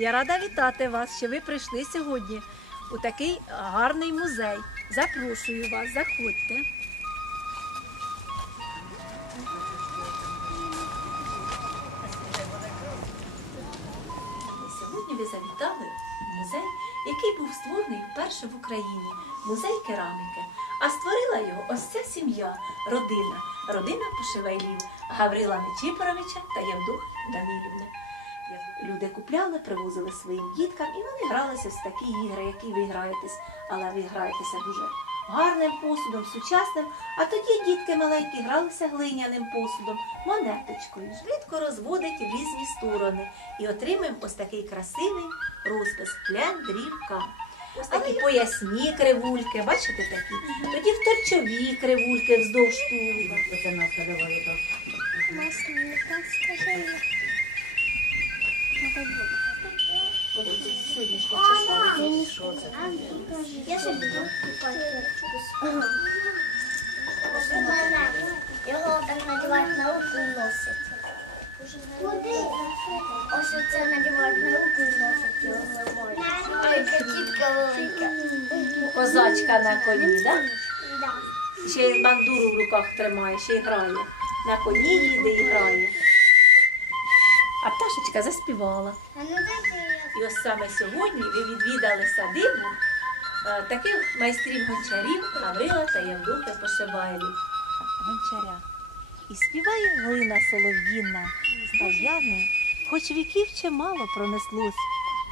Я рада вітати вас, що ви прийшли сьогодні у такий гарний музей. Запрошую вас, заходьте. Сьогодні ви завітали в музей, який був створений вперше в Україні музей кераміки. А створила його ось ця сім'я, родина, родина Пошивайлів Гаврила Нечіпоровича та Євдух Данилівни. Люди купляли, привозили своїм діткам, і вони гралися в такі ігри, які ви граєтесь, але ви граєтеся дуже гарним посудом, сучасним. А тоді дітки маленькі гралися глиняним посудом, монеточкою. Швидко розводить в різні сторони і отримаємо ось такий красивий розпис плен, дрівка. Ось такі поясні кривульки, бачите такі? Тоді вторчові кривульки вздовж тулуба. Масленица, скажи. Його так надівають на руку і носять. Ось оце надівають на руку і носять його зимою. Ой, катітка велика. Козачка на коні, так? Да. Ще й бандуру в руках тримає, ще й грає. На коні їде і грає. А пташечка заспівала. А ну І ось саме сьогодні ви відвідали садибу е, таких майстрів гончарів Гаврила та Євдухи Пошибайлів. Гончаря. І співає глина солов'їна, став'яни, хоч віків чимало пронеслось,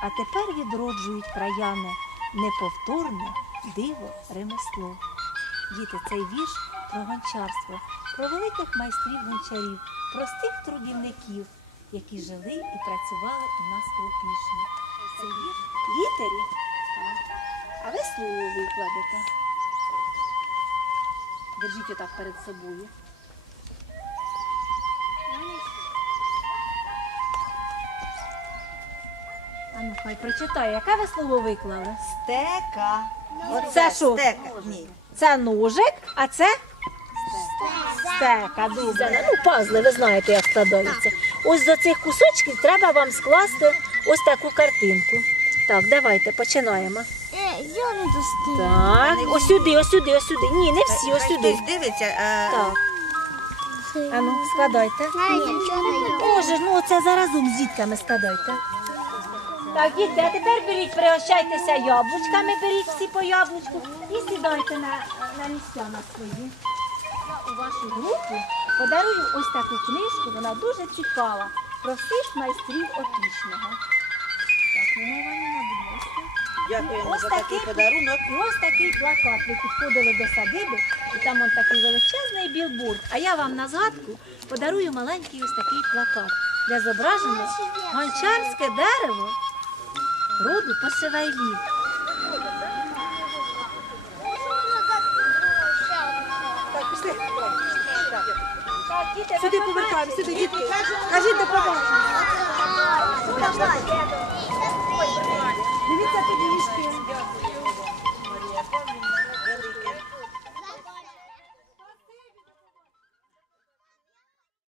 а тепер відроджують краяни неповторне диво ремесло. Діти, цей вірш про гончарство, про великих майстрів гончарів, простих трудівників, які жили і працювали у нас у Опішні. Це літері, а ви слово викладете. Держіть отак перед собою. А ну хай прочитай, яке ви слово виклали? Стека. Це що? Стека. Ні. Це ножик, а це стека. Добре. Ну, пазли, ви знаєте, як складаються. Ось до цих кусочків треба вам скласти ось таку картинку. Так, давайте починаємо. Е, я не достаю. Так, ось сюди, ось сюди, ось сюди. Ні, не всі, ось сюди. Хтось дивиться, а Так. А ну, складайте. Боже, ну це заразом з дітками складайте. Так, дітки, а тепер беріть, пригощайтеся яблучками, беріть всі по яблучку і сідайте на, на місця на свої. Я у вашу групу подарую ось таку книжку, вона дуже цікава, про всіх майстрів опішного. Так, Ніна Іванівна, будь ласка. дякуємо Ось за такий такий подарунок. І ось такий плакат. Ви підходили до садиби, і там он такий величезний білборд. А я вам на згадку подарую маленький ось такий плакат, де зображено гончарське дерево роду посивайлів. Сюди повертаємо, сюди дітки. Кажіть до побачення. Дивіться тут ніжки.